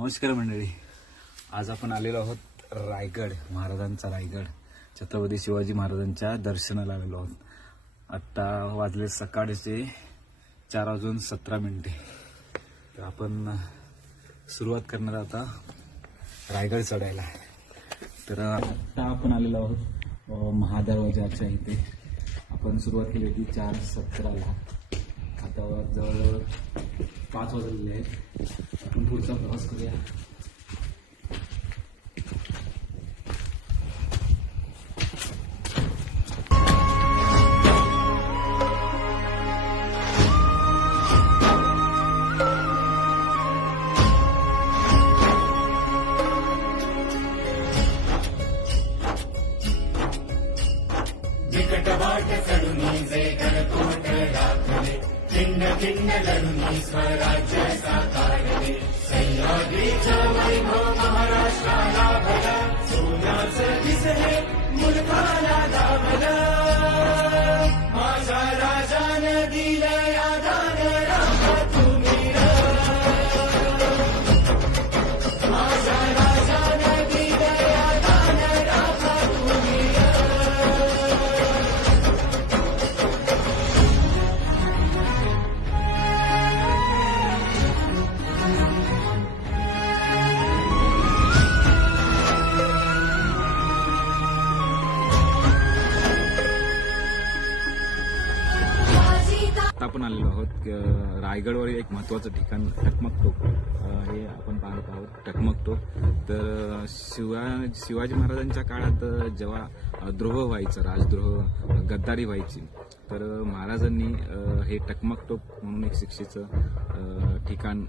नमस्कार मंडळी, आज आपण आलेलो आहोत रायगड, महाराजांचा रायगड, छत्रपती शिवाजी महाराजांच्या दर्शनाला आलेलो आहोत. आत्ता वाजले सकाळचे 4:17. तर आपण सुरुवात करणार आता रायगड चढायला. तर आत्ता आपण आलेलो आहोत महादरवाजाच्या इथे. आपण सुरुवात केली होती 4:17ला. आता जवळ 5 वाजलेले आहेत. आपण पुढचा प्रवास करूया. विकटवाट चढुनी जे गणकोट राखले, खिंड खिंड लढुनी स्वराज्य साकारले. सह्याद्रीचा वैभव महाराष्ट्राला भला, सोन्याचं दिसले मुलखाला लाभला. माझ्या राजानं दिलं या दान राखा तुम्ही र. माझ्या राजानं दिलं या दान राखा तुम्ही र. आपण आलेलो आहोत रायगडवर एक महत्त्वाचं ठिकाण टकमक टोक. हे आपण पाहत आहोत टकमक टोक. तर शिवाजी महाराजांच्या काळात जेव्हा द्रोह व्हायचा, राजद्रोह, गद्दारी व्हायची, तर महाराजांनी हे टकमक टोक म्हणून एक शिक्षेचं ठिकाण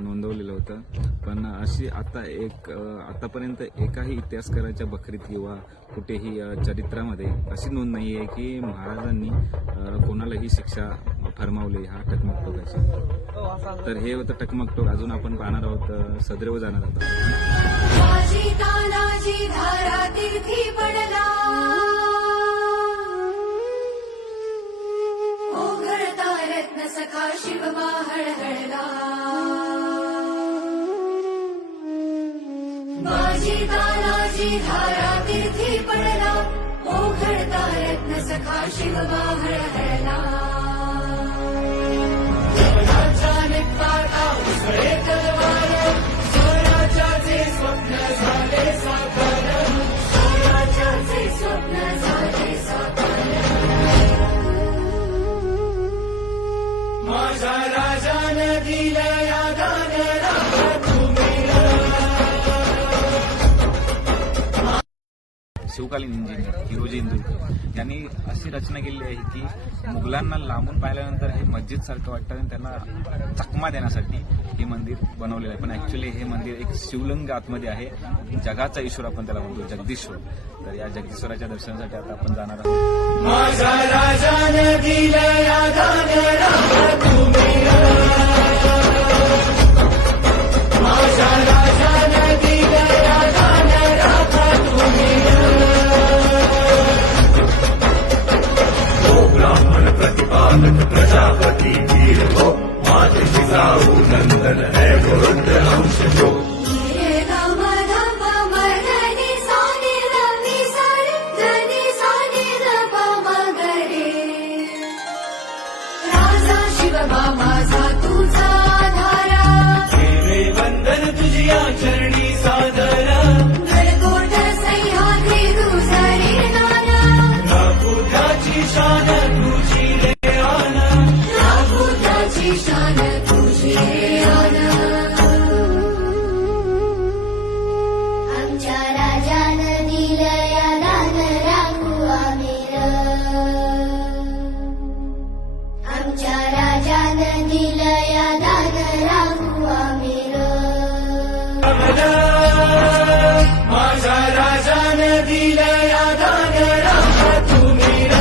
नोंदवलेलं होतं. पण अशी आतापर्यंत एकाही इतिहासकाराच्या बखरीत किंवा कुठेही चरित्रामध्ये अशी नोंद नाही आहे की महाराजांनी कोणालाही शिक्षा फरमावली हा टकमक टोकाची. तर हे होतं टकमक टोक. अजून आपण पाहणार आहोत, सदैव जाणार आहोत. सखा शिवबा हळहळला, बाजी तानाजी धारा तीर्थी पडला. ओघळता रत्न सखा शिवबा हळहळला. जवनाच्या निपाता उसळे तलवार, स्वराज्याचे स्वप्न झाले साकार. स्वराज्याचे स्वप्न झाले साकार. माझ्या राजानं दिलं या दान राखा तुम्ही र. शिवकालीन इंजिनियर हिरोजी इंदुरकर यांनी अशी रचना केलेली आहे की मुघलांना लांबून पाहिल्यानंतर हे मस्जिद सारखं वाटतं आणि त्यांना चकमा देण्यासाठी हे मंदिर बनवलेलं आहे. पण ऍक्च्युली हे मंदिर एक शिवलिंग आतमध्ये आहे. जगाचा ईश्वर आपण त्याला म्हणतो, जगदीश्वर. तर या जगदीश्वराच्या दर्शनासाठी आता आपण जाणार आहोत. माझ्या राजानं दिलं या दान राखा तुम्ही र. माझ्या राजानं दिलं या दान राखा तुम्ही र. हो ब्राह्मण प्रतिपालक प्रजापती वीर हो, माझे जिजाऊ नंदन है वरुण अंश जो. माझा तुझा धारा, देवे वंदन तुझिया चरणी सादरा. गडकोट सह्याद्री तुझा रे नाना, नागपुराची शान तुझी रे आना. नागपुराची शान तुझी रे आना. आमच्या राजानं दिलं या दान राखू आम्ही र. आमच्या राजानं दिलं या दान राखू आम्ही र. माझ्या राजानं दिलं या दान राखा तुम्ही र.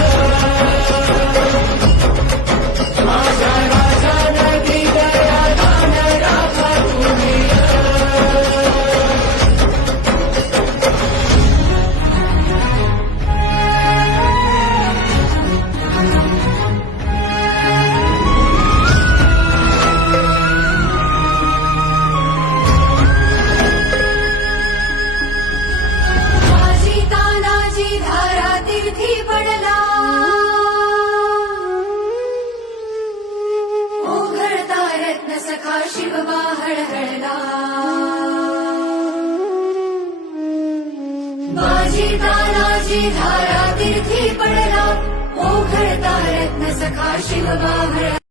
माझ्या राजानं दिलं सखा शिवबा हळहळला बाजी तानाजी धारा तीर्थी पडला ओघळता रत्न सखा शिवबा हळ